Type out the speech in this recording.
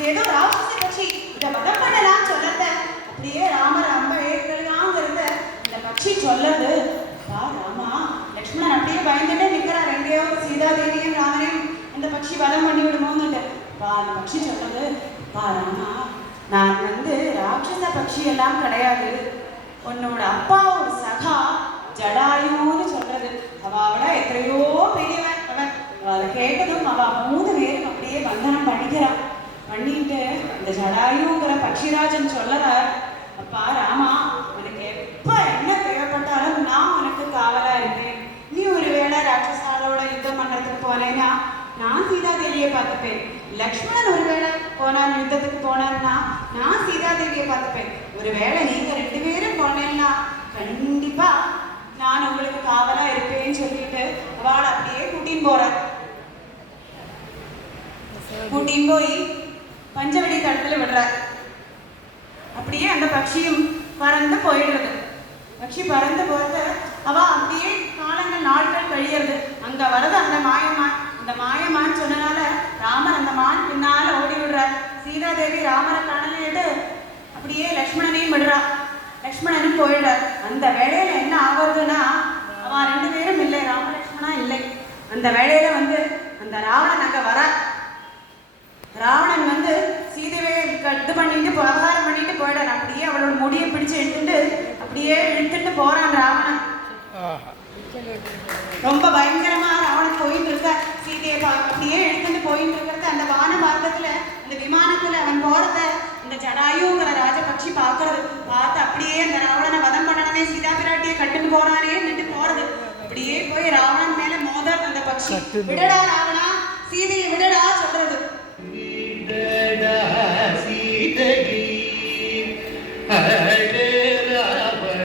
இது ஏதோ ராட்சச பட்சி, இதை வதம் பண்ணலாம் சொல்லத்த அப்படியே ராமர் அம்ப ஏற்கலாங்கிறத இந்த பட்சி சொல்லது. ராமா லக்ஷ்மணன் அப்படியே பயந்துட்டே நிற்கிறார், எங்கேயோ சீதாதேவியும் ராமனையும் இந்த பட்சி வதம் பண்ணி விடுமோன்னுட்டு. அந்த பட்சி சொல்றது, ராமா நான் ராட்சச பட்சி எல்லாம் கிடையாது, உன்னோட அப்பா ஒரு சகா ஜடாயுன்னு சொல்றது. அவள எத்தனையோ பெரியவன் அவன். அதை கேட்டதும் அவ 3 பேரும் அப்படியே வந்தனம் பண்ணிக்கிறான். பண்ணிட்டு இந்த ஜடாயுங்கிற பட்சிராஜன் சொல்லறார், அப்பா ராமா எனக்கு எப்ப என்ன தேவைப்பட்டாலும் நான் உனக்கு காவலா இருக்கேன். நீ ஒருவேளை ராட்சசாலோட யுத்தம் பண்றதுக்கு போனேன்னா நான் சீதாதேவியை பார்த்துப்பேன். லக்ஷ்மணன் ஒருவேளை போனான் யுத்தத்துக்கு போனான்னா நான் சீதாதேவியை பார்த்துப்பேன். ஒருவேளை நீங்க 2 பேரும் போனேன்னா கண்டிப்பா நான் உங்களுக்கு காவலா இருப்பேன்னு சொல்லிட்டு அவளை அப்படியே கூட்டின்னு போறார். கூட்டின்னு போய் பஞ்சவடி தடத்துல விடுறார். அப்படியே அந்த பட்சியும் பறந்து போயிடுறது. பட்சி பறந்து போறது, அவ அப்படியே காலங்கள் நாட்கள் கழியறது. அங்க வரது அந்த மாயமான். இந்த மாயமான் சொன்னனால ராமர் அந்த மான் பின்னால ஓடி விடுறார். சீதாதேவி ராமரை காணலிட்டு அப்படியே லக்ஷ்மணனையும் விடுறா. லக்ஷ்மணனும் போயிடுறார். அந்த வேளையில என்ன ஆகுதுன்னா, அவன் 2 பேரும் இல்லை, ராம லக்ஷ்மணா இல்லை. அந்த வேளையில அந்த ராவணன் அங்க வர. ராவணன் சீதையை இது பண்ணிட்டு பலகாரம் பண்ணிட்டு போயிடான். அப்படியே அவளோட முடியை பிடிச்சு அப்படியே இழுத்துட்டு போறான் ராவணன். ரொம்ப பயங்கரமா ராவணன் போயிட்டு இருக்க. சீதையை அப்படியே எடுத்துட்டு போயிட்டு இருக்கிறது. அந்த வான மார்க்கத்துல அந்த விமானத்துல அவன் போறத இந்த ஜடாயுங்கிற ராஜபக்ஷி பாக்குறது. பார்த்து அப்படியே அந்த ராவணனை வதம் பண்ணனவே சீதா பிராட்டியை கட்டுன்னு போனானே நின்று போறது. அப்படியே போய் ராவணன் மேல மோத அந்த பக்ஷி, விடடா ராவணா, சீதையை விடடா சொல்றது.